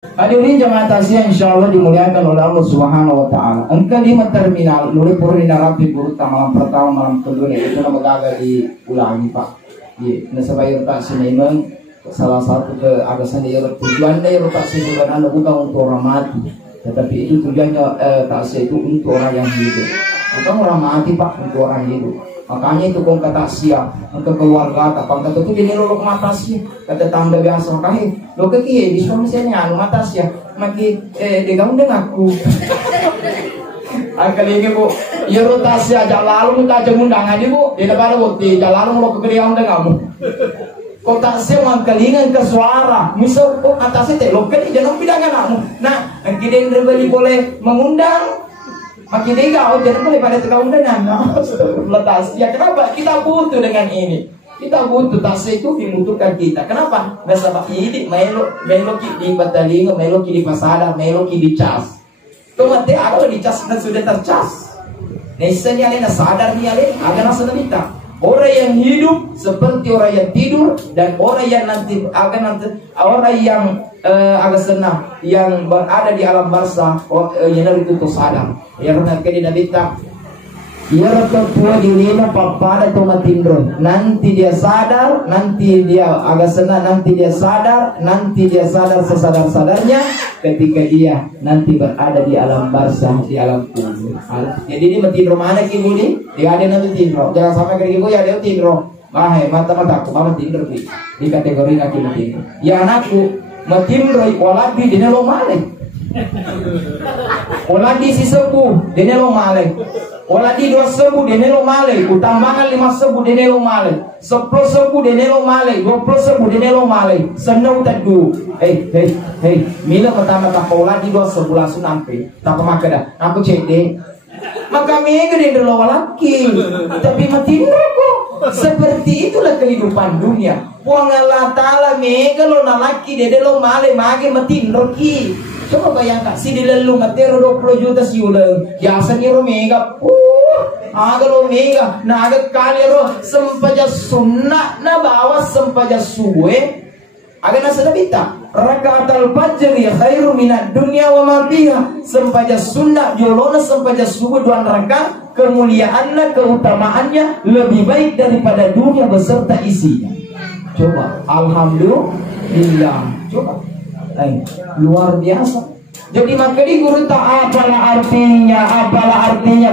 Hadirin jamaah tasya insyaallah dimuliakan oleh Allah Subhanahu wa taala. Engkau di terminal nuri puri narapi guru malam pertama malam kedua itu nama gagal diulangi Pak. Iya, nasabayar tak sinimeng salah satu ke agasan dia tujuannya ya tak sebenarnya bukan untuk orang mati, tetapi itu tujuannya tasya itu untuk orang yang hidup. Bukan orang mati Pak, untuk orang hidup. Makanya itu kong kata siap untuk keluarga apa kata itu jadi lo mata sih kata tanda biasa makanya lo kaki di suami saya anu mata sih maki dengan aku kali ini bu ya rotasi aja lalu minta aja undangan ini bu di depan bukti jalan lo keberian dengan kamu kota saya mangkalingan ke suara misal kok atasnya teh lo kali jangan bidangan kamu nah kita beli boleh mengundang makin dia jangan boleh pada tukang undangan letas ya kenapa kita butuh dengan ini kita butuh tasya itu dibutuhkan kita kenapa nggak sabak ini melo di batalingo melo di pasada melo di cas tuh mati ada di cas dan sudah tercas nesanya lena sadar dia lena agak nasa kita orang yang hidup seperti orang yang tidur dan orang yang nanti orang yang agak senang yang berada di alam barzah yang dari itu sadar ya karena kini nabita ya tua di lima papada tomatindro nanti dia sadar nanti dia agak senang nanti dia sadar sesadar-sadarnya ketika dia nanti berada di alam barzah di alam kubur jadi ini matindro mana kibu nih dia ada nanti tindro jangan sampai ke ibu ya dia tindro mata aku mama tindro di kategori kaki matindro ya anakku matindro waladi di nelo male waladi si sebu di nelo male waladi 2 sebu di nelo male utambangan 5 sebu di nelo male 10 sebu di nelo male 20 sebu di nelo male senau tadu hei mila pertama tak waladi 2 sebu langsung nampi tak pemakada aku cede maka mega di nelo walaki tapi matindro kok seperti itulah kehidupan dunia buang Allah ta'ala mega lo nalaki dede lo male mage matindro ki coba bayangkan si di lalu matero 20 juta si ulang biasanya ro mega aga lo mega na aga kali ro sempaja sunnah na bawa sempaja suwe aga nasa nabita rakaatal fajri khairu minad dunya wa ma fiha sempaja sunnah jolona sempaja suwe 2 rakaat kemuliaannya keutamaannya lebih baik daripada dunia beserta isinya coba alhamdulillah coba luar biasa. Jadi maka di guru tak apalah artinya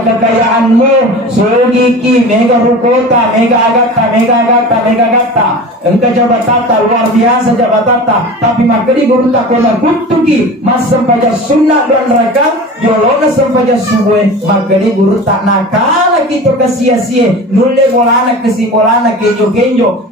kekayaanmu sugiki mega rukota mega agata engkau jabatata luar biasa jabatata tapi maka di guru tak kena kutuki mas sempaja sunnah dan neraka jolona sempaja subuh maka di guru tak nakala kita kesia-sia nulle bolana kesimbolana kenjo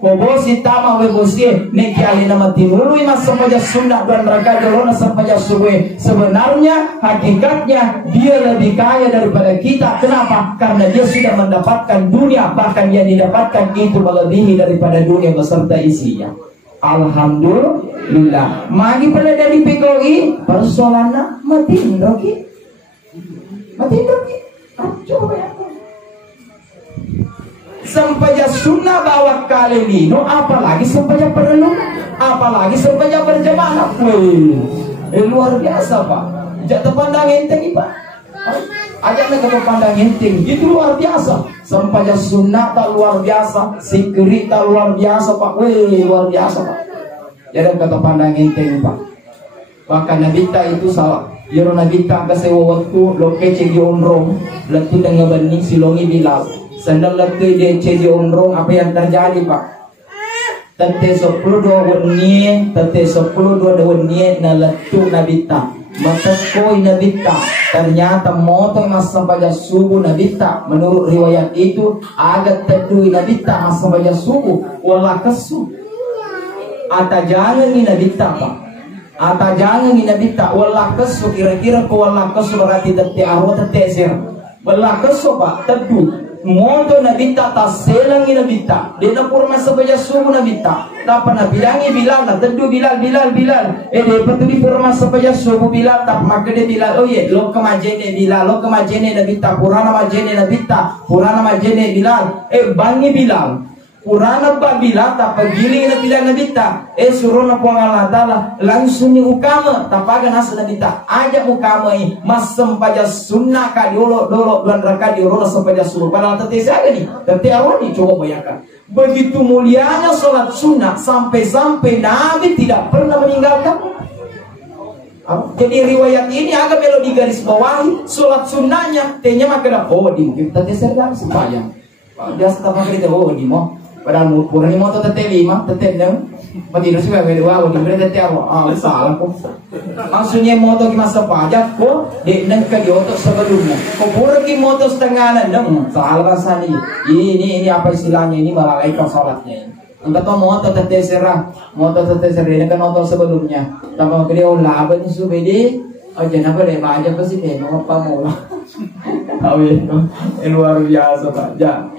kobosi tama webosie neki alina mati nului mas sempaja sunnah dan neraka jolona sempaja subuh sebenarnya hakikatnya dia lebih kaya daripada kita. Kenapa? Karena dia sudah mendapatkan dunia, bahkan yang didapatkan itu melebihi daripada dunia beserta isinya. Alhamdulillah. Magi pada dari PKI persoalannya matindro ki. Coba ya. Sempaja sunnah bawa kali ini, apalagi sempaja perlu, apalagi sempaja berjamaah. Luar biasa Pak. Jatuh pandang enteng Pak. Ajak mereka pandang enteng. Itu luar biasa. Sempaja sunnah tak luar biasa. Sikri tak luar biasa Pak. Luar biasa Pak. Jadi kata pandang enteng Pak. Bahkan Nabita itu salah. Yoro Nabita kesewa waktu loke cegi omrong. Letu dengan benih silongi bilal. Sendal letu dia cegi omrong. Apa yang terjadi Pak? Tete 10 wennie na letu Nabita matakoi Nabita ternyata moto mas sampaja subuh Nabita menurut riwayat itu agak tedui Nabita mas sampaja subuh wala kesu ata jangan ni Nabita Pak ata jangan ni Nabita wala kesu kira-kira ko wala kesu berarti tete arwah tete sir wala kesu Pak tedu moto Nabita tak selangi Nabita dia napur masa baca subuh Nabita tak pernah bilangi Bilal nak teduh Bilal dia betul di pur masa baca subuh Bilal tak maka dia Bilal oh ye lo kemajene Bilal lo kemajene Nabita purana majene Nabita purana majene Bilal bangi Bilal Purana babila tak pagiling na pila na bita. Suruh na po ang Allah Ta'ala langsung ni ukama tapagan asa na bita. Aja ukama mas sempaja sunnah ka diolo dolo dan raka diolo sempaja suruh. Padahal tete saya ni, tete awal ni coba bayangkan. Begitu mulianya sholat sunnah sampai-sampai Nabi tidak pernah meninggalkan. Jadi riwayat ini agak melo di garis bawahi sholat sunnahnya. Tehnya maka di tete saya sembahyang. Dia setelah kita di mau. Padahal murah ni motor tete lima, tete enam. Pagi nasi kau kedua, di mana tete apa? Salah kok. Maksudnya motor kita masa pajak kok, di enam ke di otak sebelumnya. Kau pura ki motor setengah enam, salah bahasa ni. Ini apa istilahnya ini melalaikan salatnya. Entah tu motor tete serah ini kan motor sebelumnya. Tapi kalau dia laban subedi, jangan apa deh, baca pasti deh, mau apa mau lah. Luar biasa saja.